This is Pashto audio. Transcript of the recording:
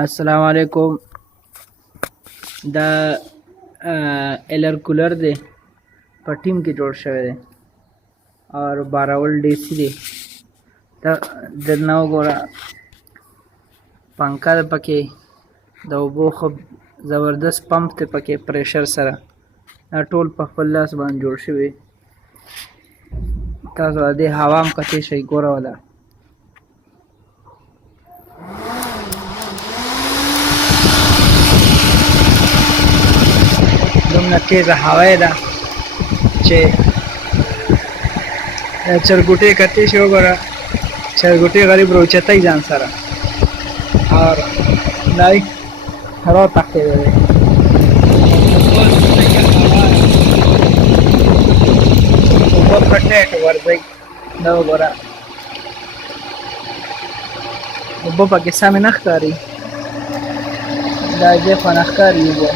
السلام علیکم. دا ایلر کولر دی، په ټیم کې جوړ شوی دی او 12 ولټ ډي سي دی. دا درنه وګوره، پنکه ده پکې، د اوبو ښه زبردست پمپ دی پکې پریشر سره. دا ټول په خپل لاس باندې جوړ شوي. تاسو د دې هوا هم کتی شئ، ګوره ولا دومره تیزه هوا یې ده چې چرګوټی کتی شي. وګوره چرګوټی غریب راوچتی ځان سره او دای را تښتېدی دی. اوبه په ټیټ ورځئ. دا وګوره اوبه پکې سمې نه ښکاري، دا دې خوا نه ښکاري اوبه.